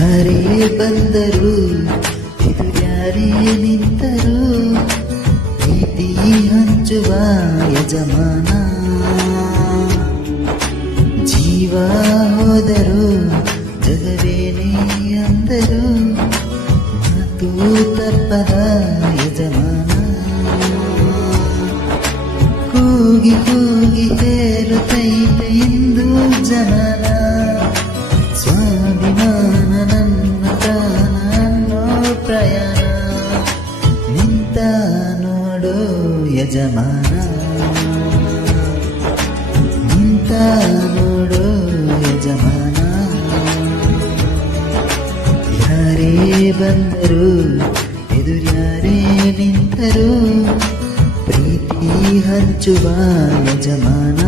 ಯಾರೇ ಬಂದರು ಎದುರ್ಯಾರೇ ನಿಂತರು ಪ್ರೀತಿ ಹಂಚುವ ಯಜಮಾನ. ಜೀವ ಹೋದರು ಜಗವೇನೇ ಅಂದರು ಮಾತು ತಪ್ಪದ ಯಜಮಾನ. ಕೂಗಿ ಕೂಗಿ ಹೇಳುತ್ತೈತೆ ಇಂದು ಜಮಾನ. ಸ್ವಾಭಿಮಾನ ನನ್ನ ಪ್ರಾಣ ಅನ್ನೋ ಪ್ರಯಾಣ. ನಿಂತ ನೋಡೋ ಯಜಮಾನ, ನಿಂತ ನೋಡೋ ಯಜಮಾನ. ಯಾರೇ ಬಂದರು ಎದುರ್ಯಾರೇ ನಿಂತರು ಪ್ರೀತಿ ಹಂಚುವ ಯಜಮಾನ.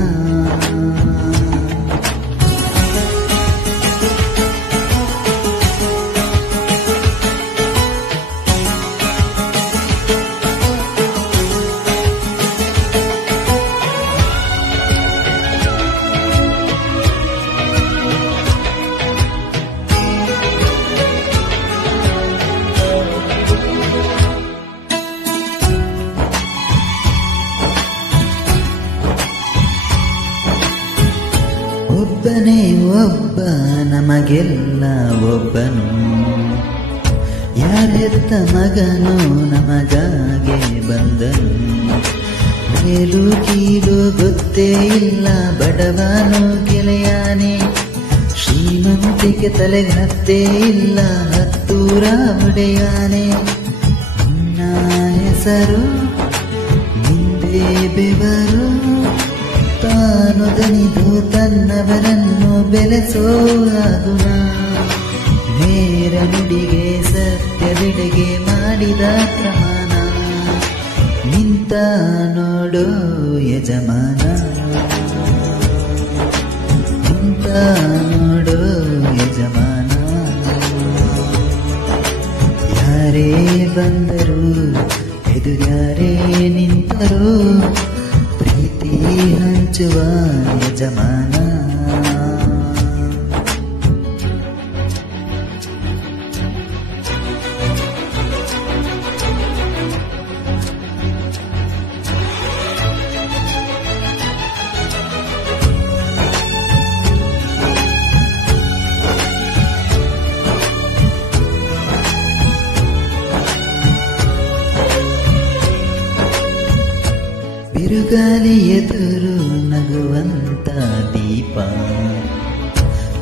ಒಬ್ಬನೇ ಒಬ್ಬ ನಮಗೆಲ್ಲ ಒಬ್ಬನು. ಯಾರೆತ್ತ ಮಗನು ನಮಗಾಗೆ ಬಂದನು. ಮೇಲು ಕೀಲು ಗೊತ್ತೇ ಇಲ್ಲ ಬಡವನು ಗೆಳೆಯಾನೆ. ಶ್ರೀಮಂತಿಕೆ ತಲೆಗೆ ಹತ್ತೇ ಇಲ್ಲ ಹತ್ತೂರ ಒಡೆಯಾನೆ. ನಿನ್ನ ಹೆಸರು ನಿಂದೇ ಬೆವರು. ತಾನು ದಣಿದು ತನ್ನವರನ್ನು ಬೆಳೆಸೋ ಗುಣ. ನೇರ ನುಡಿಗೆ ಸತ್ಯದೆಡೆಗೆ ಮಾಡಿದ ಪ್ರಮಾಣ. ನಿಂತ ನೋಡೋ ಯಜಮಾನ, ನಿಂತ ನೋಡೋ ಯಜಮಾನ. ಯಾರೇ ಬಂದರು ಎದುರ್ಯಾರೇ ನಿಂತರು ಪ್ರೀತಿ ಹಂಚುವ ಯಜಮಾನ. ಬಿರುಗಾಳಿ ಎದುರು ನಗುವಂತ ದೀಪ.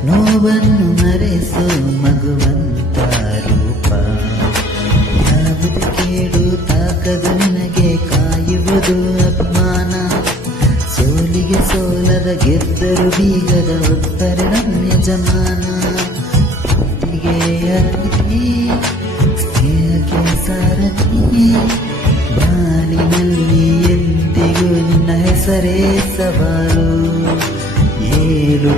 ನೋವನ್ನು ಮರೆಸೋ ಮಗುವಂತ ರೂಪ. ಯಾವುದು ಕೇಳು ತಾಕದು ನಿನಗೆ ಕಾಯುವುದು ಅಪಮಾನ. ಸೋಲಿಗೆ ಸೋಲದ ಗೆದ್ದರು ಬೀಗದ ಒಬ್ಬರೆ ನಮ್ಮ ಯಜಮಾನ. ಪ್ರೀತಿಗೆ ಅತಿಥಿ ಸ್ನೇಹಕ್ಕೆ ಸಾರಥಿ. ಬಾಳಿನಲ್ಲಿ ಎಂದಿಗೂ ನಿನ್ನ ಹೆಸರೇ ಸವಾಲು. ಏಳು